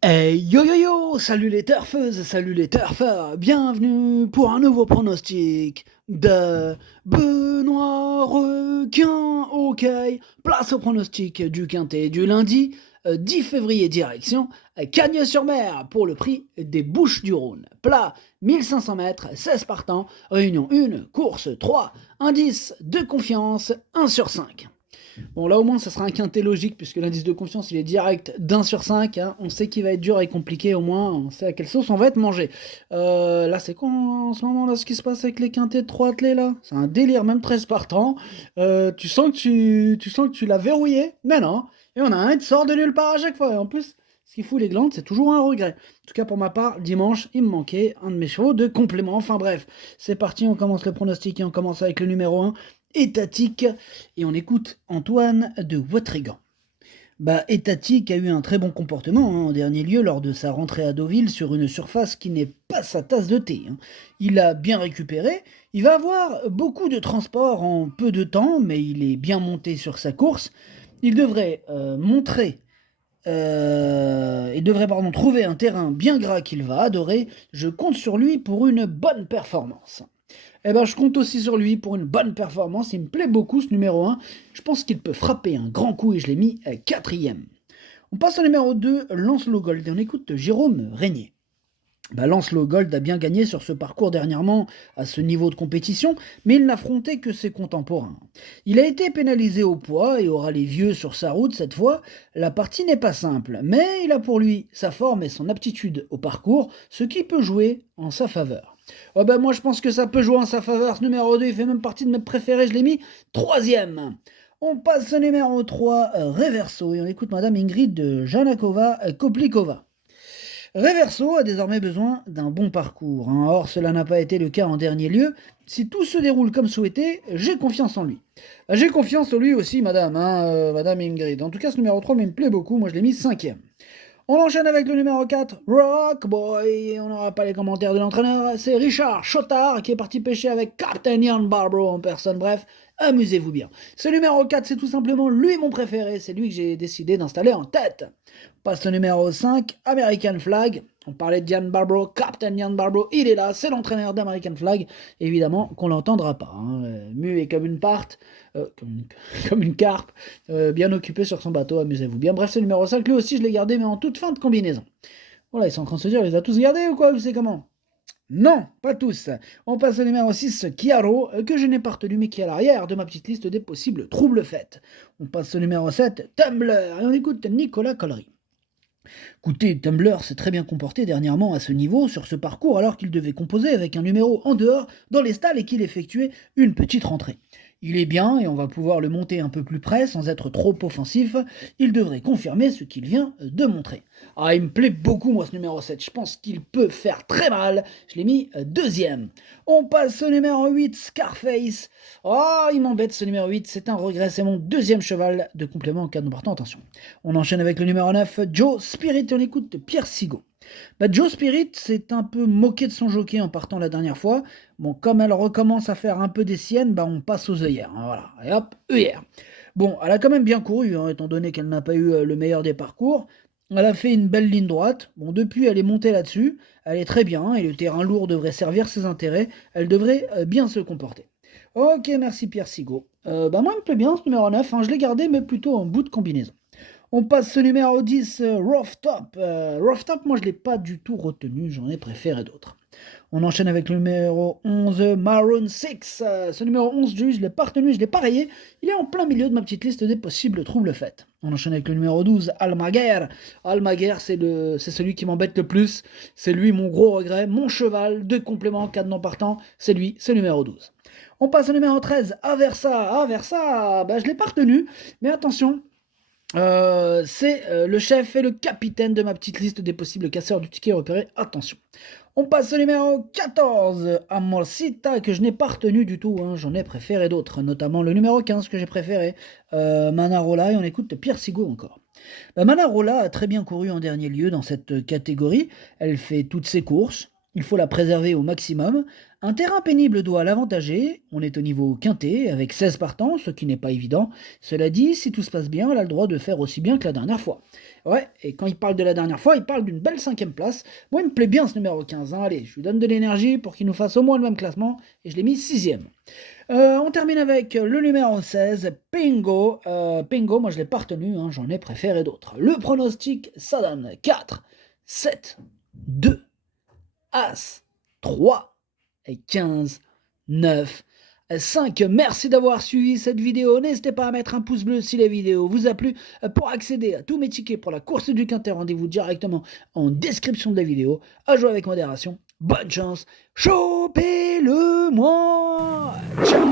Hey yo yo yo, salut les turfeuses, salut les turfeurs, bienvenue pour un nouveau pronostic de Benoît Requin. Ok, place au pronostic du quintet du lundi 10 février direction Cagnes-sur-Mer pour le prix des Bouches-du-Rhône. Plat 1500 mètres, 16 partants, réunion 1, course 3, indice de confiance 1 sur 5. Bon, là au moins, ça sera un quintet logique, puisque l'indice de confiance, il est direct d'1 sur 5. Hein. On sait qu'il va être dur et compliqué, au moins, on sait à quelle sauce on va être mangé. Là, c'est quoi en ce moment, là, ce qui se passe avec les quintets de 3 athlés, là? C'est un délire, même 13 partants. Tu sens que tu l'as verrouillé, mais non. Et on a un qui sort de nulle part à chaque fois. Et en plus, ce qui fout les glandes, c'est toujours un regret. En tout cas, pour ma part, dimanche, il me manquait un de mes chevaux de complément. Enfin bref, c'est parti, on commence le pronostic et on commence avec le numéro 1. Étatique, et on écoute Antoine de Wautrégan. Étatique a eu un très bon comportement en dernier lieu lors de sa rentrée à Deauville sur une surface qui n'est pas sa tasse de thé. Il a bien récupéré, il va avoir beaucoup de transport en peu de temps, mais il est bien monté sur sa course. Il devrait trouver un terrain bien gras qu'il va adorer. Je compte sur lui pour une bonne performance. Eh ben, je compte aussi sur lui pour une bonne performance. Il me plaît beaucoup ce numéro 1. Je pense qu'il peut frapper un grand coup et je l'ai mis quatrième. On passe au numéro 2, Lancelot Gold, et on écoute Jérôme Régnier. Lancelot Gold a bien gagné sur ce parcours dernièrement à ce niveau de compétition, mais il n'affrontait que ses contemporains. Il a été pénalisé au poids et aura les vieux sur sa route cette fois. La partie n'est pas simple, mais il a pour lui sa forme et son aptitude au parcours, ce qui peut jouer en sa faveur. Moi je pense que ça peut jouer en sa faveur, ce numéro 2, il fait même partie de mes préférés, je l'ai mis troisième. On passe au numéro 3, Reverso, et on écoute Madame Ingrid Janakova-Koplikova. Reverso a désormais besoin d'un bon parcours. Or, cela n'a pas été le cas en dernier lieu. Si tout se déroule comme souhaité, j'ai confiance en lui. J'ai confiance en lui aussi, madame, madame Ingrid. En tout cas, ce numéro 3 me plaît beaucoup. Moi, je l'ai mis cinquième. On enchaîne avec le numéro 4, Rock Boy. On n'aura pas les commentaires de l'entraîneur. C'est Richard Chotard qui est parti pêcher avec Captain Ian Barbro en personne. Bref, amusez-vous bien. Ce numéro 4, c'est tout simplement lui mon préféré. C'est lui que j'ai décidé d'installer en tête. On passe au numéro 5, American Flag. On parlait de Dian Barbro, Captain Ian Barbro, il est là, c'est l'entraîneur d'American Flag. Évidemment qu'on l'entendra pas. Muet comme une parte, comme une carpe, bien occupé sur son bateau, amusez-vous bien. Bref, c'est le numéro 5, lui aussi je l'ai gardé, mais en toute fin de combinaison. Voilà, ils sont en train de se dire, il les a tous gardés ou quoi, vous savez comment? Non, pas tous. On passe au numéro 6, Chiaro, que je n'ai pas retenu, mais qui est à l'arrière de ma petite liste des possibles troubles faits. On passe au numéro 7, Tumblr, et on écoute Nicolas Collery. Écoutez, Tumblr s'est très bien comporté dernièrement à ce niveau, sur ce parcours, alors qu'il devait composer avec un numéro en dehors, dans les stalles, et qu'il effectuait une petite rentrée. Il est bien, et on va pouvoir le monter un peu plus près, sans être trop offensif. Il devrait confirmer ce qu'il vient de montrer. Ah, il me plaît beaucoup, moi, ce numéro 7. Je pense qu'il peut faire très mal. Je l'ai mis deuxième. On passe au numéro 8, Scarface. Oh, il m'embête ce numéro 8. C'est un regret, c'est mon deuxième cheval de complément en cas de partant. Attention. On enchaîne avec le numéro 9, Joe Spirit. On écoute Pierre Sigaud. Joe Spirit s'est un peu moqué de son jockey en partant la dernière fois. Bon, comme elle recommence à faire un peu des siennes, on passe aux œillères. Voilà, et hop, œillères. Bon, elle a quand même bien couru, étant donné qu'elle n'a pas eu le meilleur des parcours. Elle a fait une belle ligne droite. Bon, depuis, elle est montée là-dessus. Elle est très bien, et le terrain lourd devrait servir ses intérêts. Elle devrait bien se comporter. Ok, merci Pierre Sigaud. Moi, il me plaît bien ce numéro 9. Je l'ai gardé, mais plutôt en bout de combinaison. On passe au numéro 10, Rough Top. Rough Top, moi je ne l'ai pas du tout retenu, j'en ai préféré d'autres. On enchaîne avec le numéro 11, Maroon 6. Ce numéro 11, je ne l'ai pas retenu, je ne l'ai pas rayé. Il est en plein milieu de ma petite liste des possibles troubles faits. On enchaîne avec le numéro 12, Almaguer. Almaguer, c'est celui qui m'embête le plus. C'est lui mon gros regret, mon cheval, deux compléments, cadenas partant. C'est lui, c'est le numéro 12. On passe au numéro 13, Aversa. Aversa, je ne l'ai pas retenu, mais attention, c'est le chef et le capitaine de ma petite liste des possibles casseurs du ticket repéré. Attention. On passe au numéro 14, Amorcita, que je n'ai pas retenu du tout. J'en ai préféré d'autres, notamment le numéro 15 que j'ai préféré, Manarola, et on écoute Pierre Sigaud encore. Manarola a très bien couru en dernier lieu dans cette catégorie. Elle fait toutes ses courses. Il faut la préserver au maximum. Un terrain pénible doit l'avantager, on est au niveau quintet, avec 16 partants, ce qui n'est pas évident. Cela dit, si tout se passe bien, elle a le droit de faire aussi bien que la dernière fois. Ouais, et quand il parle de la dernière fois, il parle d'une belle cinquième place. Moi, il me plaît bien ce numéro 15, hein. Allez, je lui donne de l'énergie pour qu'il nous fasse au moins le même classement, et je l'ai mis sixième. On termine avec le numéro 16, Pingo. Pingo, moi je l'ai pas retenu, hein, j'en ai préféré d'autres. Le pronostic, ça donne 4, 7, 2, As, 3 et 15, 9, 5. Merci d'avoir suivi cette vidéo. N'hésitez pas à mettre un pouce bleu si la vidéo vous a plu. Pour accéder à tous mes tickets pour la course du Quintet, rendez-vous directement en description de la vidéo. À jouer avec modération. Bonne chance. Chopez-le moi. Ciao.